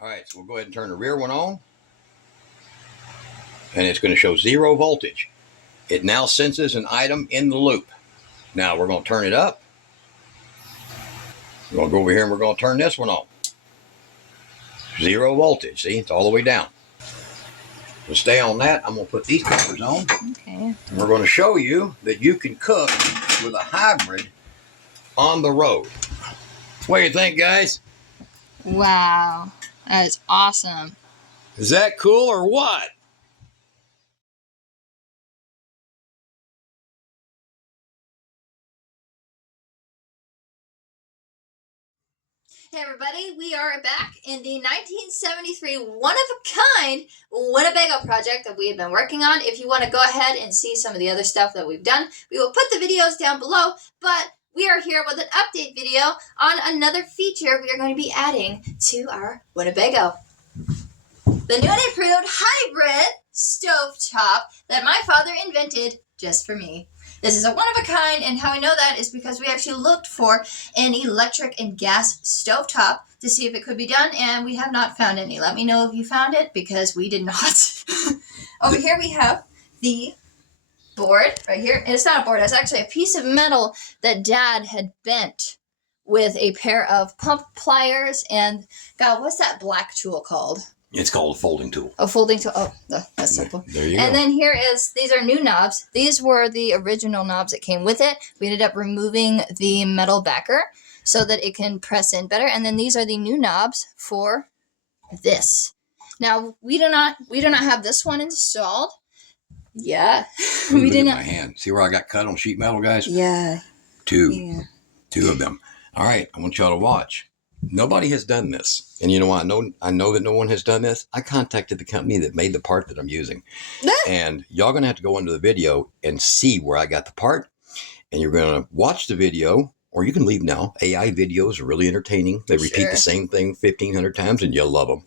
All right, so we'll go ahead and turn the rear one on. And it's going to show 0 voltage. It now senses an item in the loop. Now we're going to turn it up. We're going to go over here and we're going to turn this one on. 0 voltage. See, it's all the way down. So stay on that. I'm going to put these covers on. Okay. And we're going to show you that you can cook with a hybrid on the road. What do you think, guys? Wow. That is awesome. Is that cool or what? Hey everybody, we are back in the 1973 one-of-a-kind Winnebago project that we have been working on. If you want to go ahead and see some of the other stuff that we've done, we will put the videos down below, but we are here with an update video on another feature we are going to be adding to our Winnebago. The new and improved hybrid stovetop that my father invented just for me. This is a one-of-a-kind, and how I know that is because we actually looked for an electric and gas stovetop to see if it could be done, and we have not found any. Let me know if you found it, because we did not. Over here we have the board right here. And it's not a board. It's actually a piece of metal that Dad had bent with a pair of pump pliers and, God, what's that black tool called? It's called a folding tool. A folding tool. Oh, that's simple. There you go. And then these are new knobs. These were the original knobs that came with it. We ended up removing the metal backer so that it can press in better. And then these are the new knobs for this. Now, we do not have this one installed. Yeah. We did not. My hand. See where I got cut on sheet metal, guys? Yeah. Two of them. All right, I want y'all to watch. Nobody has done this. And you know what? I know that no one has done this. I contacted the company that made the part that I'm using. And y'all going to have to go into the video and see where I got the part. And you're going to watch the video, or you can leave now. AI videos are really entertaining. They repeat the same thing 1,500 times and you'll love them.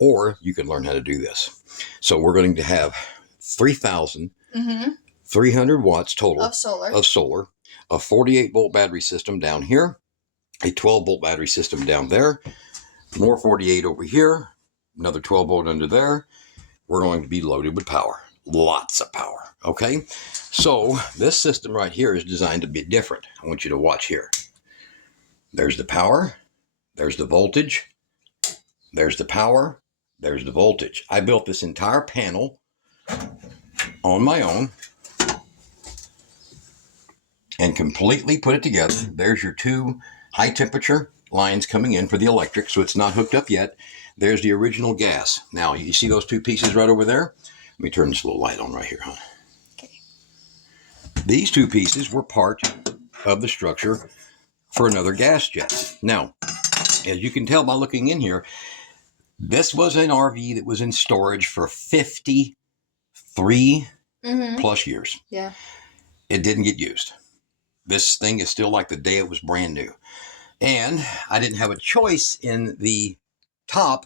Or you can learn how to do this. So we're going to have 3,300 watts total of solar, a 48-volt battery system down here, a 12-volt battery system down there, more 48 over here, another 12-volt under there. We're going to be loaded with power, lots of power, okay? So this system right here is designed to be different. I want you to watch here. There's the power, there's the voltage, there's the power, there's the voltage. I built this entire panel on my own and completely put it together. There's your two high temperature lines coming in for the electric, so it's not hooked up yet. There's the original gas. Now, you see those two pieces right over there? Let me turn this little light on right here, huh? Okay. These two pieces were part of the structure for another gas jet. Now, as you can tell by looking in here, this was an RV that was in storage for 53 plus years. Yeah. It didn't get used. This thing is still like the day it was brand new. And I didn't have a choice in the top.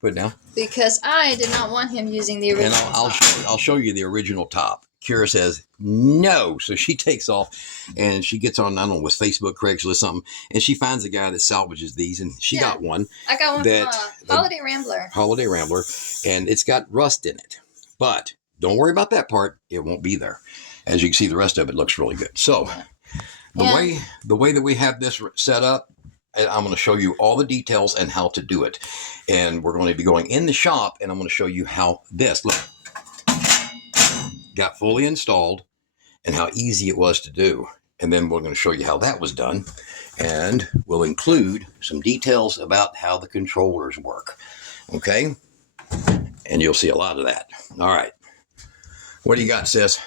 Put it down. Because I did not want him using the original top. I'll show you the original top. Kiera says no. So she takes off and she gets on, I don't know, with Facebook, Craigslist, something. And she finds a guy that salvages these. And she got one. I got one from Holiday Rambler. Holiday Rambler. And it's got rust in it. But don't worry about that part. It won't be there. As you can see, the rest of it looks really good. So the way that we have this set up, I'm going to show you all the details and how to do it. And we're going to be going in the shop, and I'm going to show you how this, look, got fully installed and how easy it was to do. And then we're going to show you how that was done. And we'll include some details about how the controllers work. Okay? And you'll see a lot of that. All right. What do you got, sis?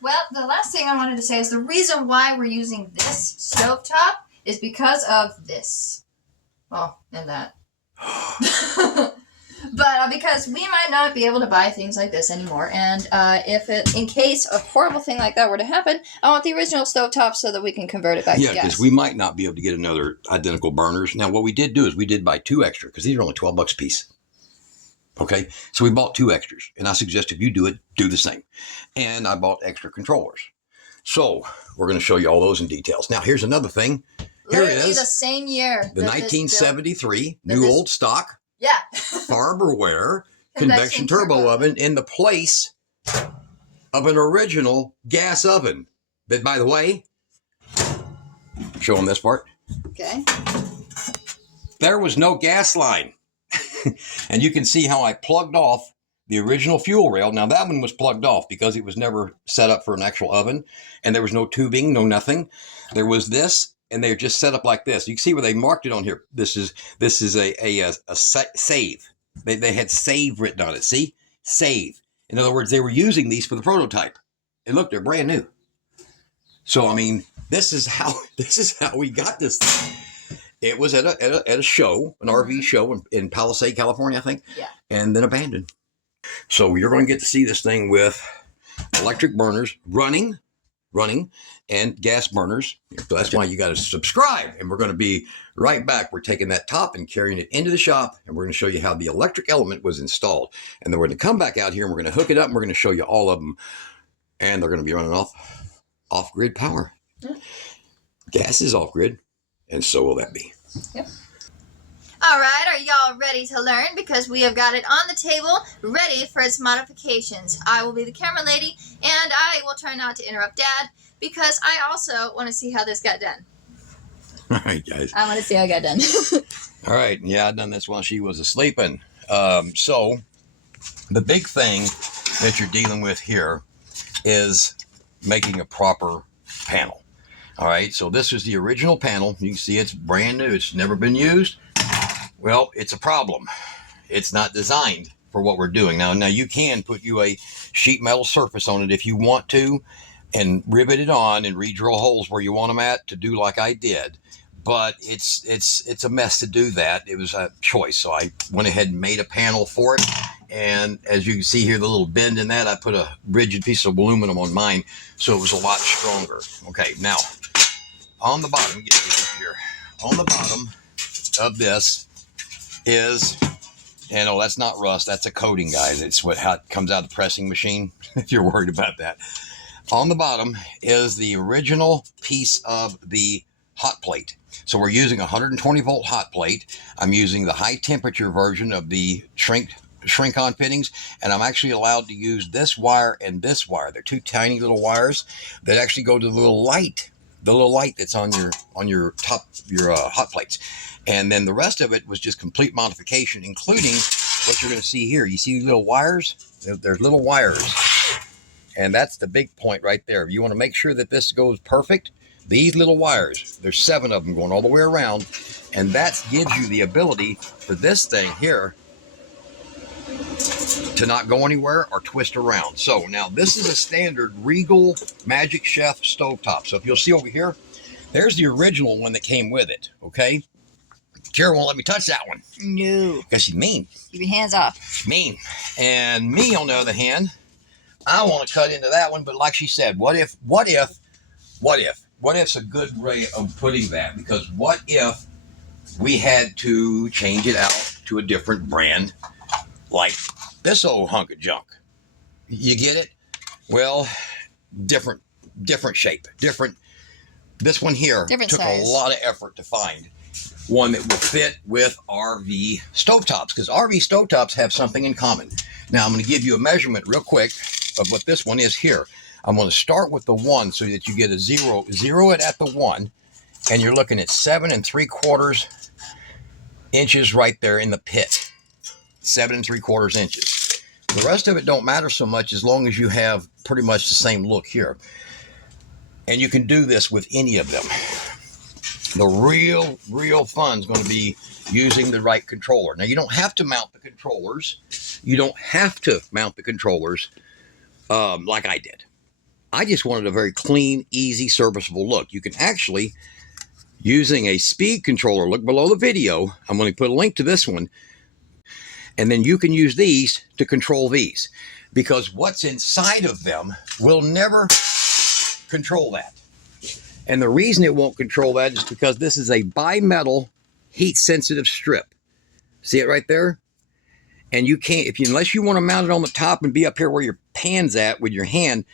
Well, the last thing I wanted to say is the reason why we're using this stovetop is because of this. Well, and that. But because we might not be able to buy things like this anymore. And in case a horrible thing like that were to happen, I want the original stovetop so that we can convert it back to gas. Yeah, because we might not be able to get another identical burners. Now, what we did do is we did buy 2 extra because these are only $12 a piece. Okay, so we bought 2 extras, and I suggest if you do it, do the same. And I bought extra controllers. So we're going to show you all those in details. Now, here's another thing. Here it is. The same year. The 1973 new old stock Yeah. Farberware convection turbo oven in the place of an original gas oven. That, by the way, show them this part. Okay. There was no gas line. And you can see how I plugged off the original fuel rail. Now that one was plugged off because it was never set up for an actual oven, and there was no tubing, no nothing. There was this, and they're just set up like this. You can see where they marked it on here. This is a save. They had save written on it. See, save. In other words, they were using these for the prototype. And look, they're brand new. So I mean, this is how we got this thing. It was at a show, an RV show in Palisade, California, I think. Yeah. And then abandoned. So you're going to get to see this thing with electric burners running, and gas burners. So that's why you got to subscribe. And we're going to be right back. We're taking that top and carrying it into the shop, and we're going to show you how the electric element was installed. And then we're going to come back out here, and we're going to hook it up, and we're going to show you all of them. And they're going to be running off-grid power. Yeah. Gas is off-grid. And so will that be. Yep. All right, are y'all ready to learn? Because we have got it on the table, ready for its modifications. I will be the camera lady, and I will try not to interrupt Dad, because I also want to see how this got done. All right, guys. I want to see how it got done. All right, yeah, I done this while she was asleep. So the big thing that you're dealing with here is making a proper panel. All right, so this is the original panel. You can see it's brand new. It's never been used. Well, it's a problem. It's not designed for what we're doing. Now you can put you a sheet metal surface on it if you want to, and rivet it on and re-drill holes where you want them at to do like I did. But it's a mess to do that. It was a choice. So I went ahead and made a panel for it. And as you can see here, the little bend in that, I put a rigid piece of aluminum on mine, so it was a lot stronger. Okay, now on the bottom, get this up here. On the bottom of this is, and oh, that's not rust, that's a coating, guys. It's how it comes out of the pressing machine, if you're worried about that. On the bottom is the original piece of the hot plate. So we're using a 120 volt hot plate. I'm using the high temperature version of the shrink-on fittings, and I'm actually allowed to use this wire and this wire. They're two tiny little wires that actually go to the little light that's on your top, your hot plates. And then the rest of it was just complete modification, including what you're going to see here. You see these little wires? There's little wires, and that's the big point right there. You want to make sure that this goes perfect. These little wires, there's 7 of them going all the way around, and that gives you the ability for this thing here to not go anywhere or twist around. So now this is a standard Regal Magic Chef stovetop. So if you'll see over here, there's the original one that came with it, okay? Kiera won't let me touch that one. No. Because she's mean. Keep your hands off. She's mean. And me, on the other hand, I want to cut into that one, but like she said, what if's a good way of putting that? Because what if we had to change it out to a different brand, like this old hunk of junk? You get it? Well, different shape, this one here took size. A lot of effort to find one that will fit with RV stovetops, because RV stovetops have something in common. Now I'm going to give you a measurement real quick of what this one is here. I'm going to start with the 1 so that you get a 0 it at the 1, and you're looking at 7 3/4 inches right there in the pit. 7 3/4 inches. The rest of it don't matter so much as long as you have pretty much the same look here. And you can do this with any of them. The real fun is going to be using the right controller. Now, you don't have to mount the controllers. Like I did. I just wanted a very clean, easy, serviceable look. You can actually, using a speed controller, look below the video. I'm going to put a link to this one. And then you can use these to control these, because what's inside of them will never control that. And the reason it won't control that is because this is a bimetal heat-sensitive strip. See it right there? And you can't, unless you want to mount it on the top and be up here where your pan's at with your hand,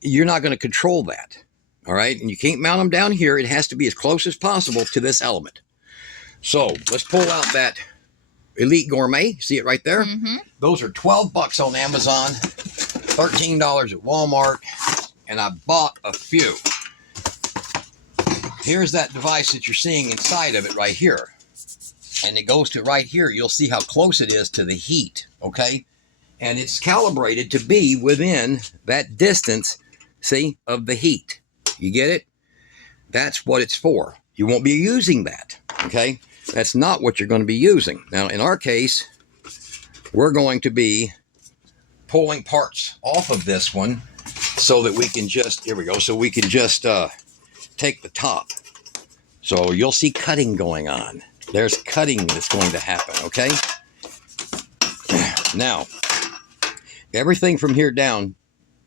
you're not going to control that. All right? And you can't mount them down here. It has to be as close as possible to this element. So let's pull out that Elite Gourmet. See it right there? Mm-hmm. Those are $12 on Amazon, $13 at Walmart, and I bought a few. Here's that device that you're seeing inside of it right here. And it goes to right here. You'll see how close it is to the heat, okay? And it's calibrated to be within that distance, see, of the heat. You get it? That's what it's for. You won't be using that, okay? That's not what you're going to be using. Now, in our case, we're going to be pulling parts off of this one so that we can just, here we go, so we can just take the top. So you'll see cutting going on. There's cutting that's going to happen, okay? Now, everything from here down,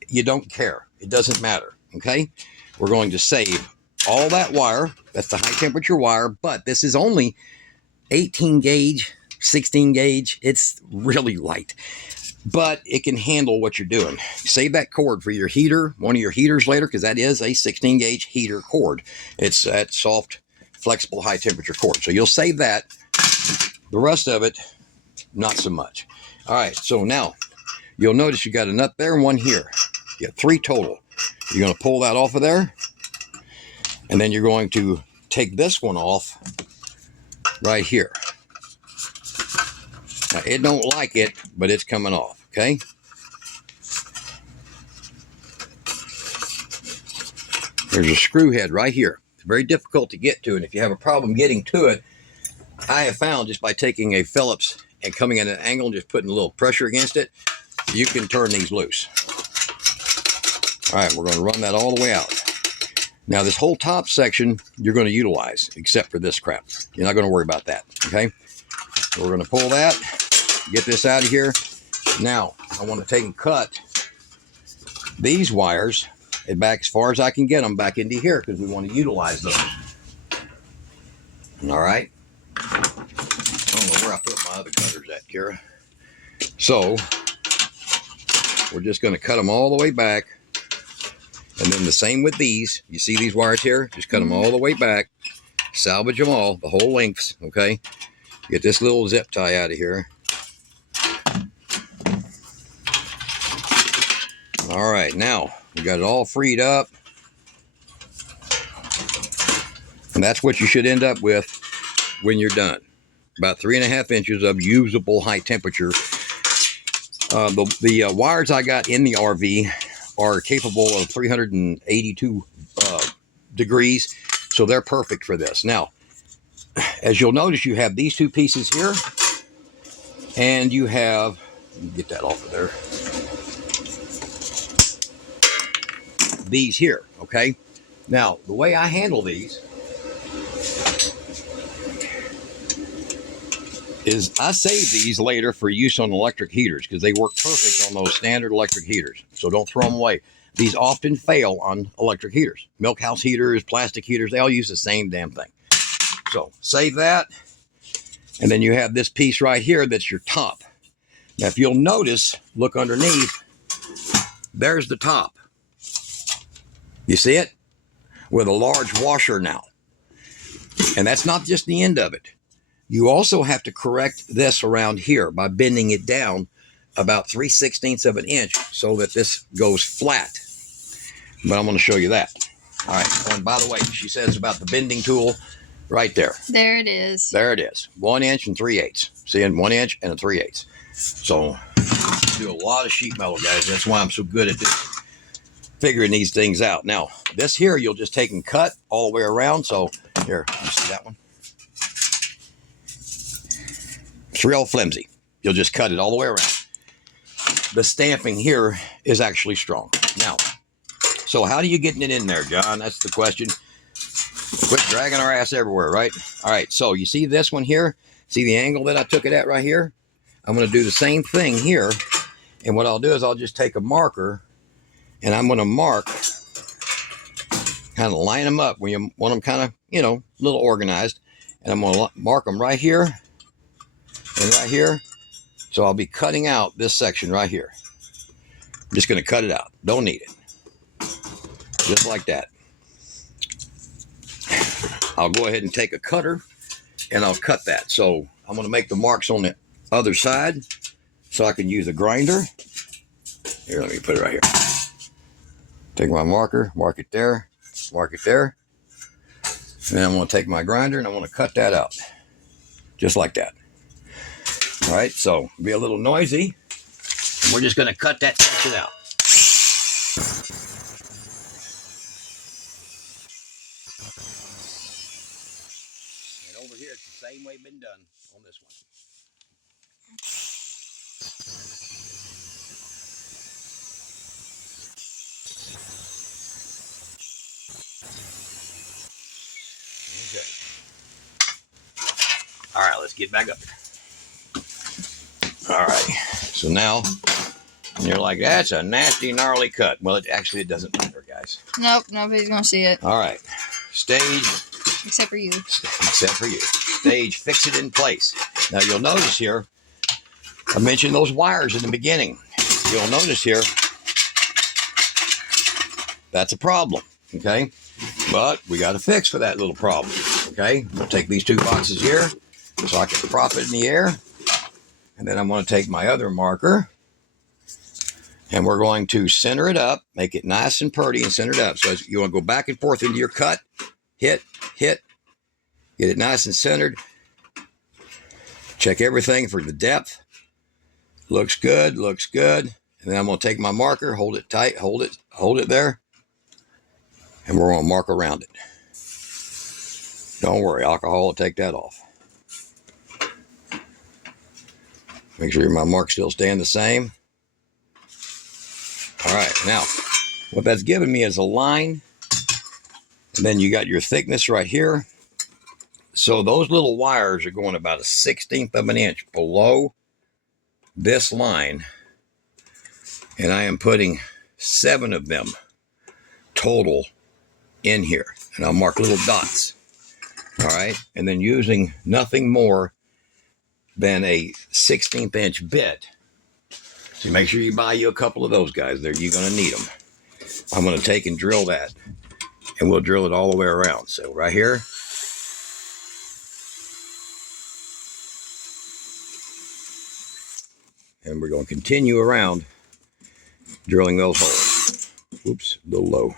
you don't care. It doesn't matter, okay? We're going to save all that wire. That's the high temperature wire, but this is only 18 gauge, 16 gauge. It's really light, but it can handle what you're doing. Save that cord for your heater, one of your heaters later, because that is a 16 gauge heater cord. It's that soft, flexible, high temperature cord. So you'll save that. The rest of it, not so much. All right, so now you'll notice you got a nut there and one here. You got 3 total. You're going to pull that off of there, and then you're going to take this one off right here. Now, it don't like it, but it's coming off, okay? There's a screw head right here. It's very difficult to get to, and if you have a problem getting to it, I have found just by taking a Phillips and coming at an angle and just putting a little pressure against it, you can turn these loose. All right, we're going to run that all the way out. Now, this whole top section, you're going to utilize, except for this crap. You're not going to worry about that, okay? So we're going to pull that, get this out of here. Now, I want to take and cut these wires and back as far as I can get them back into here because we want to utilize those. All right? I don't know where I put my other cutters at, Kiera. So, we're just going to cut them all the way back. And then the same with these. You see these wires here? Just cut them all the way back. Salvage them all, the whole lengths, okay? Get this little zip tie out of here. All right, now we got it all freed up. And that's what you should end up with when you're done. About 3.5 inches of usable high temperature. The wires I got in the RV are capable of 382 degrees, so they're perfect for this. Now, as you'll notice, you have these 2 pieces here, and you have, get that off of there, these here, okay? Now, the way I handle these is I save these later for use on electric heaters because they work perfect on those standard electric heaters. So don't throw them away. These often fail on electric heaters. Milk house heaters, plastic heaters, they all use the same damn thing. So save that. And then you have this piece right here that's your top. Now, if you'll notice, look underneath, there's the top. You see it? With a large washer now. And that's not just the end of it. You also have to correct this around here by bending it down about 3/16 of an inch so that this goes flat. But I'm going to show you that. All right. Oh, and by the way, she says about the bending tool right there. There it is. There it is. 1 inch and 3/8. See, 1 inch and 3/8. So I do a lot of sheet metal, guys. That's why I'm so good at this, figuring these things out. Now, this here, you'll just take and cut all the way around. So here, you see that one? It's real flimsy. You'll just cut it all the way around. The stamping here is actually strong. Now, so how do you get it in there, John? That's the question. Quit dragging our ass everywhere, right? All right, so you see this one here? See the angle that I took it at right here? I'm going to do the same thing here. And what I'll do is I'll just take a marker and I'm going to mark, kind of line them up when you want them kind of, you know, a little organized. And I'm going to mark them right here and right here. So I'll be cutting out this section right here. I'm just going to cut it out. Don't need it. Just like that. I'll go ahead and take a cutter and I'll cut that. So I'm going to make the marks on other side so I can use a grinder. Here, let me put it right here. Take my marker, mark it there, mark it there. And then I'm going to take my grinder and I'm going to cut that out. Just like that. All right, so be a little noisy. We're just going to cut that section out. And over here, it's the same way it's been done on this one. Okay. All right, let's get back up there. All right, so now you're like, that's a nasty, gnarly cut. Well, it doesn't matter, guys. Nope, nobody's gonna see it. All right, stage. Except for you. Except for you. Stage, fix it in place. Now you'll notice here, I mentioned those wires in the beginning. You'll notice here, that's a problem, okay? But we got to fix for that little problem, okay? I'm going to take these two boxes here so I can prop it in the air. And then I'm going to take my other marker and we're going to center it up, make it nice and pretty and center it up. So as you want to go back and forth into your cut, hit, get it nice and centered. Check everything for the depth. Looks good, looks good. And then I'm going to take my marker, hold it tight, hold it there. And we're going to mark around it. Don't worry, alcohol will take that off. Make sure my mark's still staying the same. All right, now, what that's giving me is a line. And then you got your thickness right here. So those little wires are going about 1/16 of an inch below this line. And I am putting 7 of them total in here. And I'll mark little dots. All right, and then using nothing more than a 1/16 inch bit. So make sure you buy you a couple of those guys. You're going to need them. I'm going to take and drill that. And we'll drill it all the way around. So right here. And we're going to continue around drilling those holes. Oops, a little low.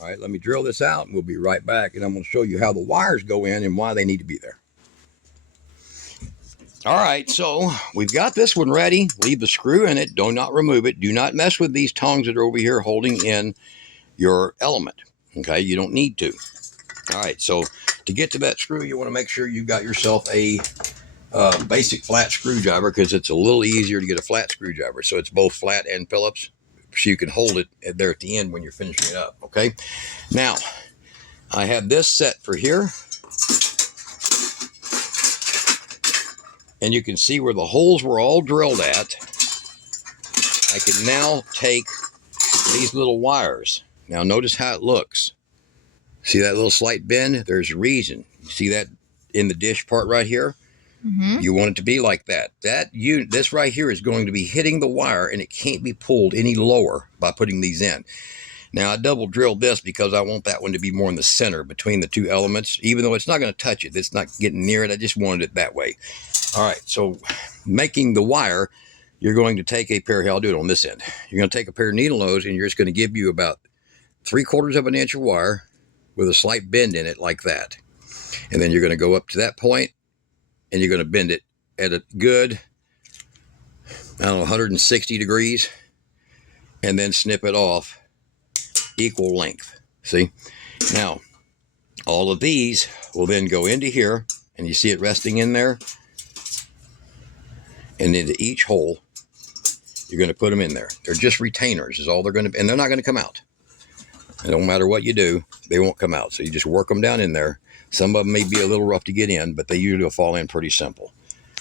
All right, let me drill this out and we'll be right back. And I'm going to show you how the wires go in and why they need to be there. All right, so we've got this one ready. Leave the screw in it. Do not remove it. Do not mess with these tongs that are over here holding in your element. Okay, you don't need to. All right, so to get to that screw, you want to make sure you've got yourself a basic flat screwdriver because it's a little easier to get a flat screwdriver. So it's both flat and Phillips. So you can hold it there at the end when you're finishing it up, okay? Now, I have this set for here. And you can see where the holes were all drilled at. I can now take these little wires. Now, notice how it looks. See that little slight bend? There's a reason. You see that in the dish part right here? Mm-hmm. You want it to be like that. This right here is going to be hitting the wire and it can't be pulled any lower by putting these in. Now I double drilled this because I want that one to be more in the center between the two elements, even though it's not going to touch it. It's not getting near it. I just wanted it that way. All right. So making the wire, you're going to take a pair, I'll do it on this end. You're going to take a pair of needle nose and you're just going to give you about 3/4 of an inch of wire with a slight bend in it like that. And then you're going to go up to that point. And you're going to bend it at a good, 160 degrees. And then snip it off equal length. See? Now, all of these will then go into here. And you see it resting in there. And into each hole, you're going to put them in there. They're just retainers is all they're going to be. And they're not going to come out. And no matter what you do, they won't come out. So you just work them down in there. Some of them may be a little rough to get in, but they usually will fall in pretty simple.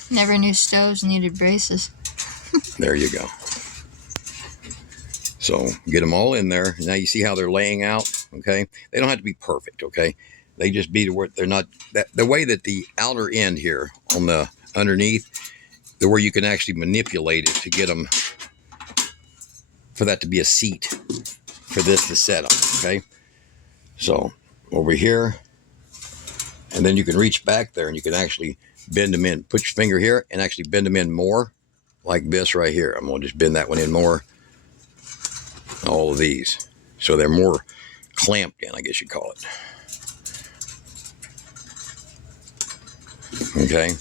Never knew stoves needed braces. There you go. So get them all in there. Now you see how they're laying out, okay? They don't have to be perfect, okay? They just be to where they're not, the way that the outer end here on the underneath, where you can actually manipulate it to get them, for that to be a seat for this to set them, okay? So over here, And then you can reach back there and you can actually bend them in. Put your finger here and actually bend them in more, like this right here. I'm going to just bend that one in more. All of these. So they're more clamped in, I guess you call it. Okay.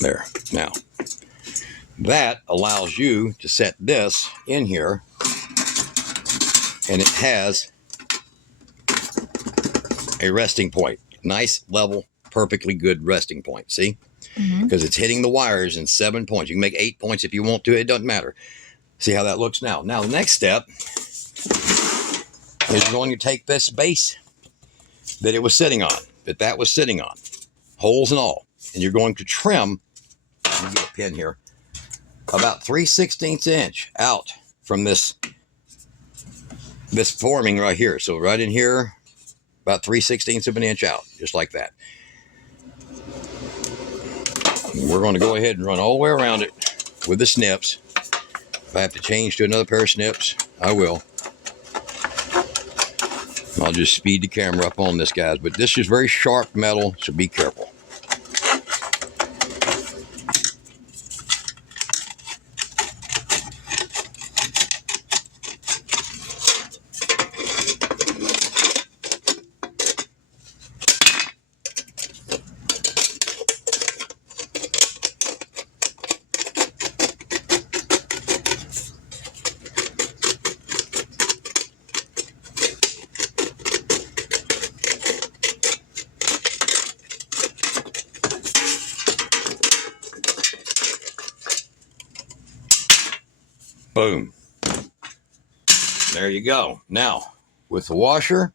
There. Now, that allows you to set this in here, and it has a resting point. Nice, level, perfectly good resting point. See? Because it's hitting the wires in 7 points. You can make 8 points if you want to. It doesn't matter. See how that looks now. Now, the next step is you're going to take this base that it was sitting on, that was sitting on, holes and all, and you're going to trim, let me get a pin here, about 3/16 inch out from this forming right here. So right in here, about 3/16 of an inch out, just like that. And we're going to go ahead and run all the way around it with the snips. If I have to change to another pair of snips, I will. I'll just speed the camera up on this, guys. But this is very sharp metal, so be careful. Boom. There you go. Now, with the washer,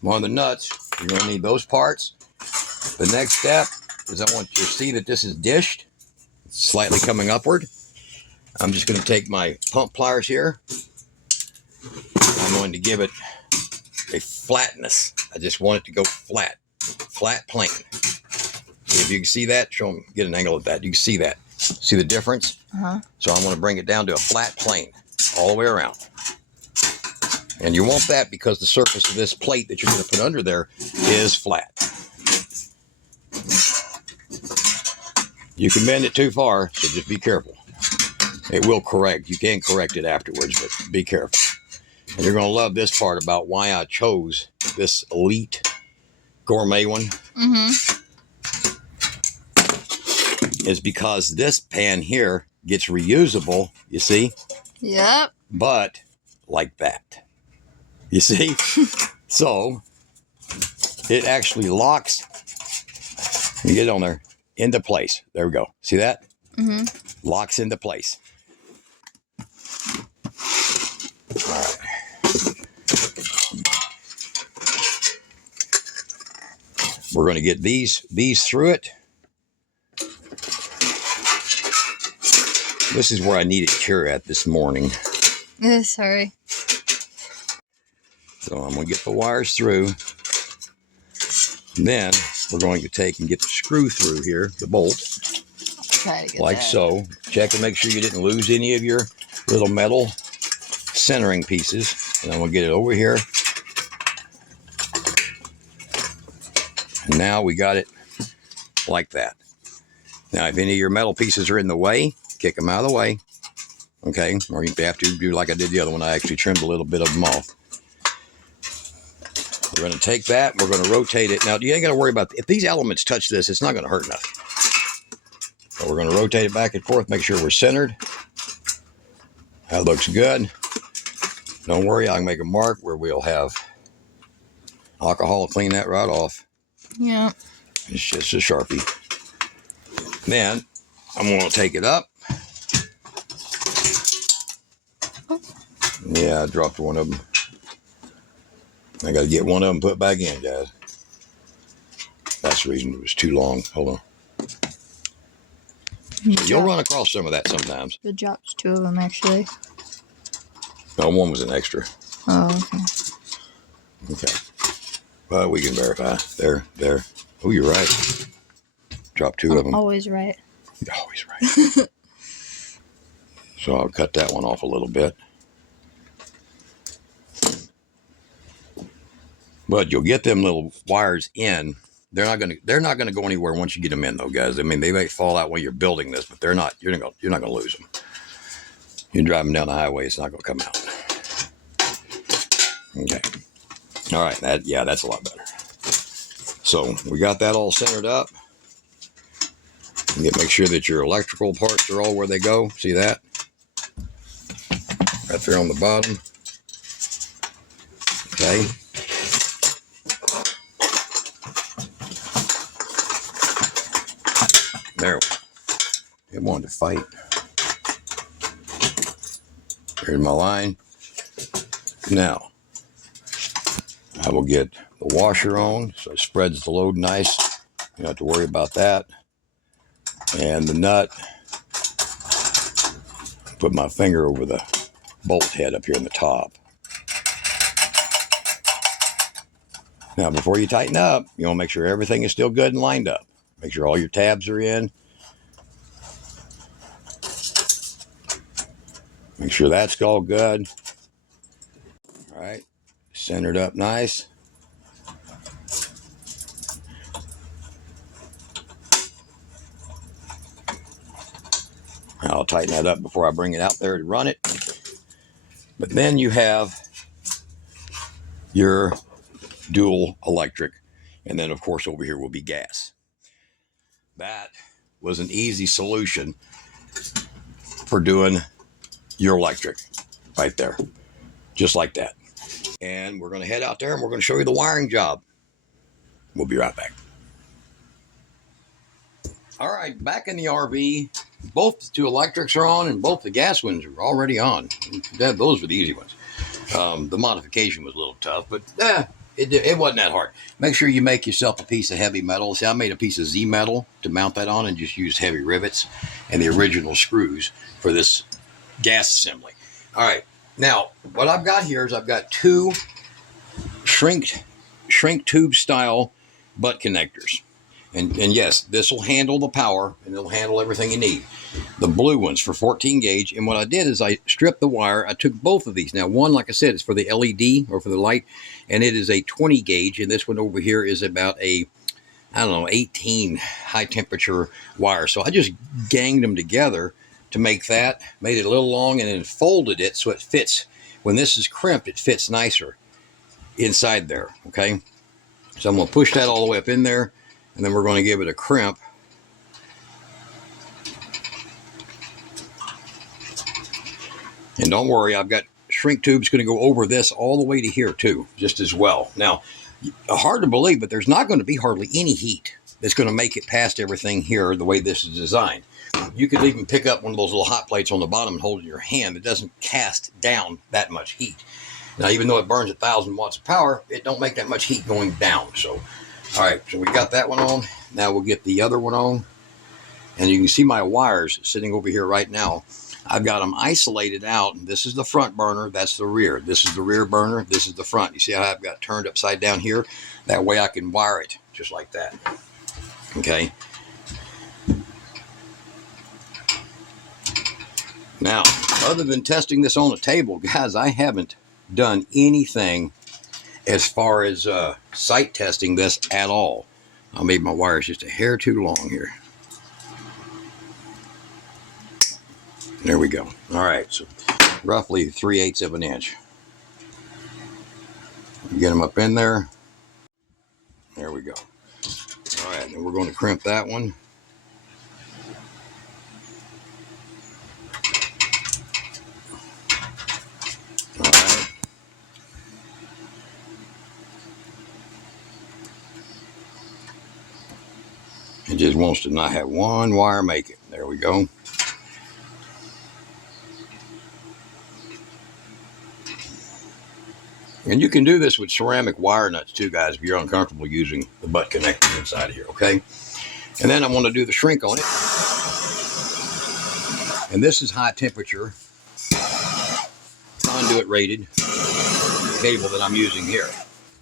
one of the nuts, you're going to need those parts. The next step is I want you to see that this is dished. It's slightly coming upward. I'm just going to take my pump pliers here. I'm going to give it a flatness. I just want it to go flat. Flat plane. If you can see that, show them, get an angle of that. You can see that. See the difference? So I'm going to bring it down to a flat plane all the way around. And you want that because the surface of this plate that you're going to put under there is flat. You can bend it too far, so just be careful. It will correct. You can correct it afterwards, but be careful. And you're going to love this part about why I chose this Elite Gourmet one. Is because this pan here gets reusable, you see? Yep. But like that. You see? So it actually locks, you get it on there, into place. There we go. See that? Locks into place. All right. We're going to get these through it. This is where I needed Kiera at this morning. Sorry. So I'm going to get the wires through. Then we're going to take and get the screw through here, the bolt. Try to get like that. So. Check and make sure you didn't lose any of your little metal centering pieces. And I'm going to get it over here. And now we got it like that. Now, if any of your metal pieces are in the way, kick them out of the way. Okay, or you have to do like I did the other one. I actually trimmed a little bit of them off. We're going to take that. We're going to rotate it. Now, you ain't got to worry about, if these elements touch this, it's not going to hurt nothing. So we're going to rotate it back and forth, make sure we're centered. That looks good. Don't worry, I can make a mark where we'll have alcohol to clean that right off. Yeah. It's just a Sharpie. Then I'm going to take it up. Yeah, I dropped one of them. I got to get one of them put back in, guys. That's the reason it was too long. Hold on. You'll run across some of that sometimes. It drops two of them, actually. No, one was an extra. Oh, okay. Okay. Well, we can verify. There. Oh, you're right. Drop two of them. Always right. You're always right. So I'll cut that one off a little bit. But you'll get them little wires in. They're not gonna go anywhere once you get them in, though, guys. I mean, they may fall out when you're building this, but they're not. You're not gonna lose them. You're driving down the highway; it's not gonna come out. Okay. All right. That's a lot better. So we got that all centered up. Make sure that your electrical parts are all where they go. See that? Right there on the bottom. Okay. There. It wanted to fight. Here's my line. Now, I will get the washer on so it spreads the load nice. You don't have to worry about that. And the nut. Put my finger over the bolt head up here in the top. Now, before you tighten up, you want to make sure everything is still good and lined up. Make sure all your tabs are in. Make sure that's all good. All right, centered up nice. I'll tighten that up before I bring it out there to run it. But then you have your dual electric. And then, of course, over here will be gas. That was an easy solution for doing your electric right there. Just like that. And we're going to head out there and we're going to show you the wiring job. We'll be right back. All right, back in the RV. Both the two electrics are on and both the gas ones are already on. Those were the easy ones. The modification was a little tough, but it wasn't that hard. Make sure you make yourself a piece of heavy metal. See, I made a piece of Z metal to mount that on and just used heavy rivets and the original screws for this gas assembly. All right, now what I've got here is I've got two shrink tube style butt connectors. And yes, this will handle the power and it'll handle everything you need. The blue ones for 14 gauge. And what I did is I stripped the wire. I took both of these. Now, one, like I said, is for the LED or for the light. And it is a 20 gauge. And this one over here is about a, 18 high temperature wire. So I just ganged them together to make that. Made it a little long and then folded it so it fits. When this is crimped, it fits nicer inside there. Okay. So I'm going to push that all the way up in there. And then we're going to give it a crimp. And don't worry, I've got shrink tubes going to go over this all the way to here too, just as well. Now, hard to believe, but there's not going to be hardly any heat that's going to make it past everything here the way this is designed. You could even pick up one of those little hot plates on the bottom and hold it in your hand. It doesn't cast down that much heat. Now, even though it burns 1,000 watts of power, it don't make that much heat going down. So, all right, so we got that one on. Now we'll get the other one on. And you can see my wires sitting over here right now. I've got them isolated out. This is the front burner. That's the rear. This is the rear burner. This is the front. You see how I've got turned upside down here? That way I can wire it just like that. Okay. Now, other than testing this on the table, guys, I haven't done anything as far as sight testing this at all. I made my wires just a hair too long here. There we go. All right, so roughly 3/8 of an inch. Get them up in there. There we go. All right, then we're going to crimp that one. All right. It just wants to not have one wire make it. There we go. And you can do this with ceramic wire nuts too, guys, if you're uncomfortable using the butt connector inside of here, okay? And then I'm going to do the shrink on it. And this is high temperature, conduit rated cable that I'm using here,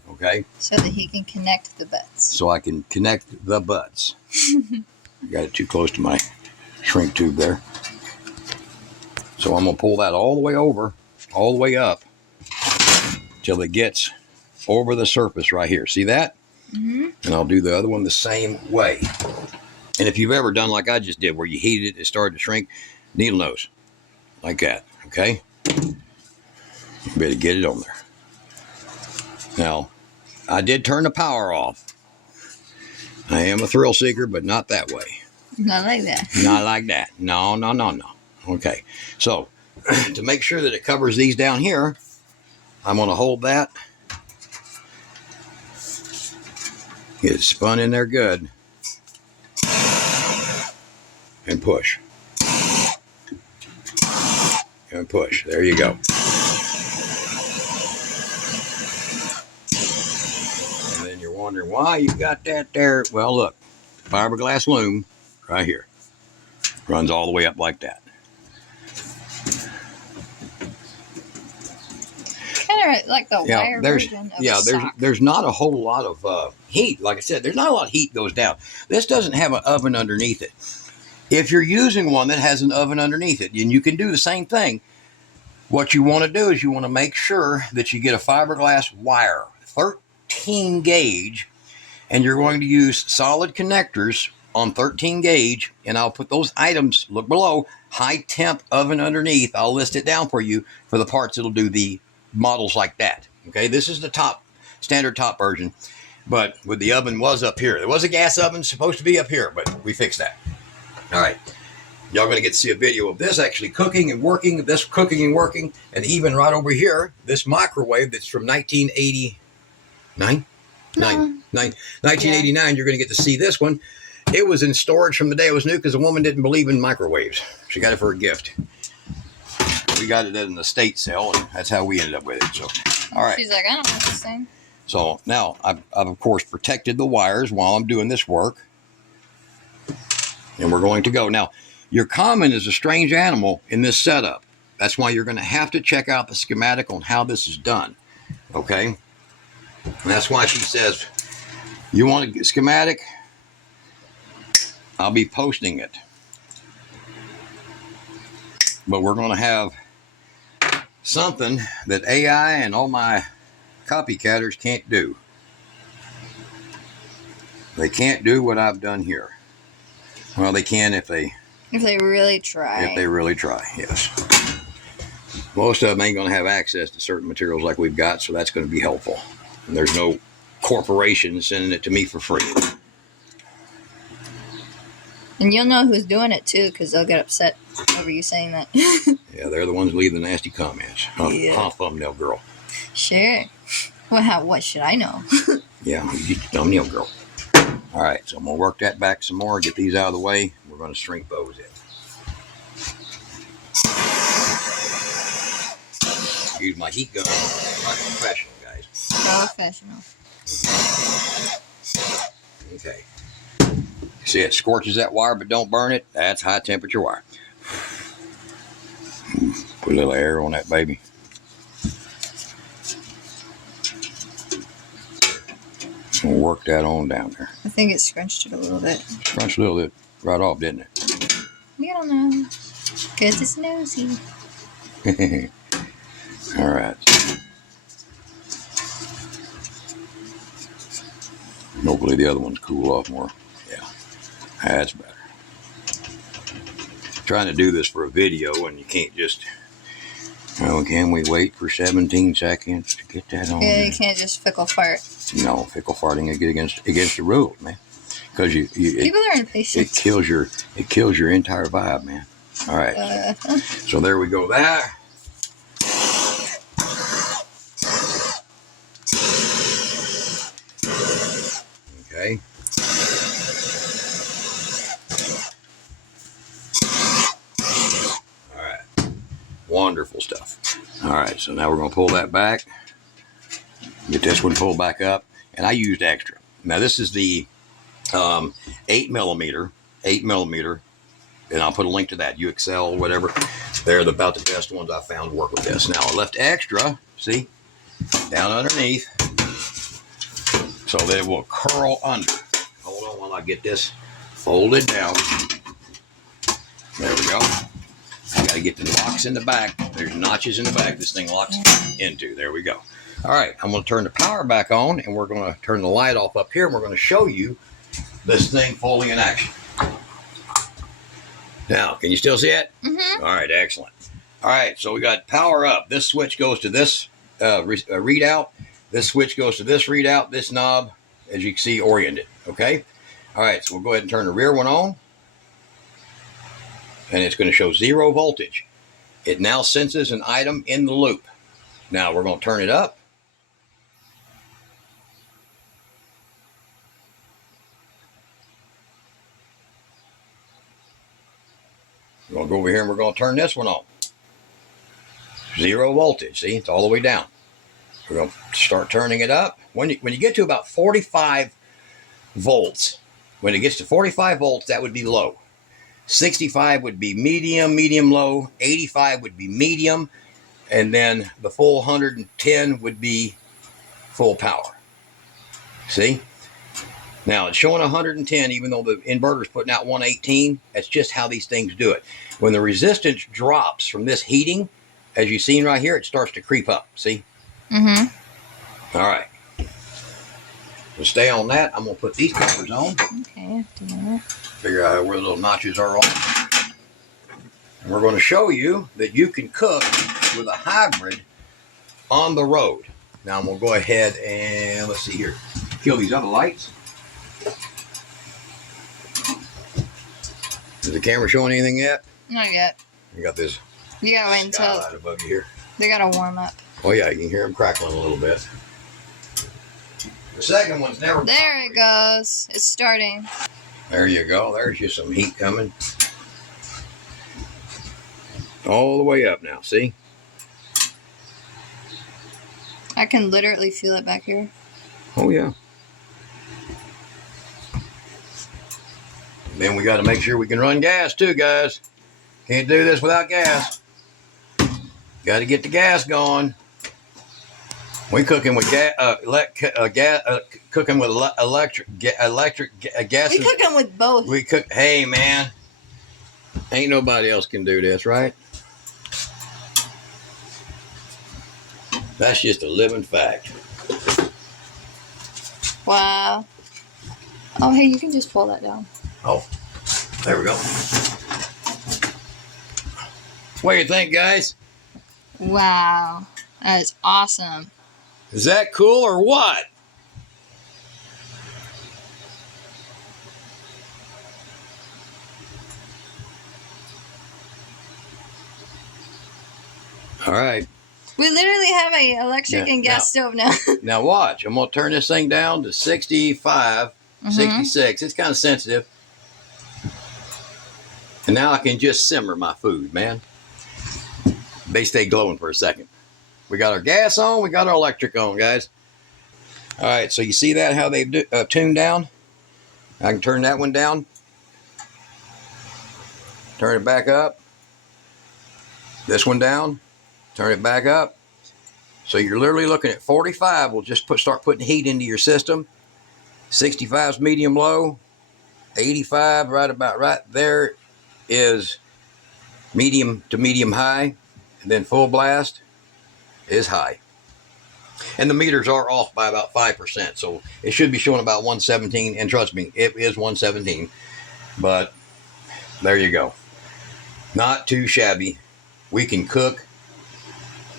okay? So that he can connect the butts. So I can connect the butts. Got it too close to my shrink tube there. So I'm going to pull that all the way over, all the way up, till it gets over the surface right here. See that? Mm-hmm. And I'll do the other one the same way. And if you've ever done like I just did, where you heated it, it started to shrink, needle nose, like that, okay? You better get it on there. Now, I did turn the power off. I am a thrill seeker, but not that way. Not like that. Not like that. No, no, no, no. Okay, so to make sure that it covers these down here, I'm going to hold that. Get it spun in there good. And push. And push. There you go. And then you're wondering why you got that there. Well, look. Fiberglass loom right here. Runs all the way up like that. Kind of like the wire version of a sock. There's not a whole lot of heat. Like I said, there's not a lot of heat goes down. This doesn't have an oven underneath it. If you're using one that has an oven underneath it, and you can do the same thing, what you want to do is you want to make sure that you get a fiberglass wire, 13 gauge, and you're going to use solid connectors on 13 gauge, and I'll put those items, look below, high temp oven underneath. I'll list it down for you for the parts that'll do the models like that. Okay, this is the top, standard top version, but with the oven was up here. There was a gas oven supposed to be up here, but we fixed that. All right, y'all going to get to see a video of this actually cooking and working, this cooking and working, and even right over here, this microwave that's from 1989. 1989, yeah. You're going to get to see this one. It was in storage from the day it was new because the woman didn't believe in microwaves. She got it for a gift. We got it at an estate sale, and that's how we ended up with it. So, all right. She's like, I don't want this thing. So now I've of course protected the wires while I'm doing this work. And we're going to go. Now, your common is a strange animal in this setup. That's why you're going to have to check out the schematic on how this is done. Okay? And that's why she says, you want a schematic? I'll be posting it. But we're going to have something that AI and all my copycatters can't do. They can't do what I've done here. Well, they can if they really try. If they really try, yes. Most of them ain't going to have access to certain materials like we've got, so that's going to be helpful. And there's no corporation sending it to me for free. And you'll know who's doing it, too, because they'll get upset over you saying that. Yeah, they're the ones leaving the nasty comments. Huh, thumbnail girl. Sure. Well, what should I know? Yeah, you thumbnail girl. All right, so I'm going to work that back some more, get these out of the way. We're going to shrink those in. Use my heat gun like a professional, guys. Professional. Okay. See, it scorches that wire, but don't burn it. That's high temperature wire. Put a little air on that baby. We'll work that on down there. I think it scrunched it a little bit. Scrunched a little bit right off, didn't it? You don't know. Because it's nosy. All right. Hopefully the other ones cool off more. Yeah, that's better. Trying to do this for a video and you can't just... Oh, can we wait for 17 seconds to get that on? Yeah, you can't just fickle fart. No, fickle farting against the rules, man. Because people are impatient. It kills your entire vibe, man. All right. So there we go. There. Okay. All right. Wonderful stuff. All right. So now we're going to pull that back. Get this one pulled back up. And I used extra. Now this is the 8 millimeter. And I'll put a link to that. UXL, whatever. They're about the best ones I found to work with this. Now I left extra, see, down underneath, so that it will curl under. Hold on while I get this folded down. There we go. I got to get the locks in the back. There's notches in the back. This thing locks into. There we go. All right, I'm going to turn the power back on, and we're going to turn the light off up here, and we're going to show you this thing fully in action. Now, can you still see it? Mm-hmm. All right, excellent. All right, so we got power up. This switch goes to this readout. This switch goes to this readout. This knob, as you can see, oriented. Okay? All right, so we'll go ahead and turn the rear one on. And it's going to show 0 voltage. It now senses an item in the loop. Now we're going to turn it up. We're going to go over here and we're going to turn this one on. 0 voltage. See, it's all the way down. We're going to start turning it up. When you get to about 45 volts, when it gets to 45 volts, that would be low. 65 would be medium, medium low. 85 would be medium. And then the full 110 would be full power. See? Now, it's showing 110, even though the inverter's putting out 118. That's just how these things do it. When the resistance drops from this heating, as you've seen right here, it starts to creep up. See? Mm-hmm. All right. So stay on that. I'm going to put these covers on. Okay. Figure out where the little notches are on. And we're going to show you that you can cook with a hybrid on the road. Now I'm going to go ahead and, let's see here, kill these other lights. Is the camera showing anything yet? Not yet. You got this. You gotta wait until skylight above you here. they gotta warm up. Oh yeah, you can hear them crackling a little bit. The second one's never. There it goes. It's starting. There you go. There's just some heat coming. All the way up now, see? I can literally feel it back here. Oh yeah. Then we got to make sure we can run gas too, guys. Can't do this without gas. Got to get the gas going. We cooking with cooking with electric gas. We cooking with both. We cook. Hey man, ain't nobody else can do this, right? That's just a living fact. Wow. Oh, hey, you can just pull that down. Oh, there we go. What do you think, guys? Wow. That is awesome. Is that cool or what? All right. We literally have a electric and gas stove now. Now watch. I'm going to turn this thing down to 65, 66. It's kind of sensitive. And now I can just simmer my food, man. They stay glowing for a second. We got our gas on. We got our electric on, guys. All right, so you see that, how they've tuned down? I can turn that one down. Turn it back up. This one down. Turn it back up. So you're literally looking at 45. We'll just start putting heat into your system. 65 is medium low. 85 right about right there is medium to medium high. And then full blast is high. And the meters are off by about 5%. So it should be showing about 117. And trust me, it is 117. But there you go. Not too shabby. We can cook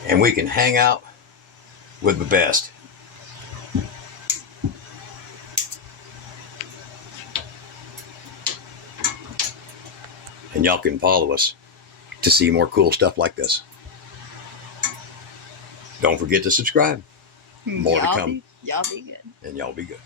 and we can hang out with the best. And y'all can follow us to see more cool stuff like this. Don't forget to subscribe. More to come. Y'all be good. And y'all be good.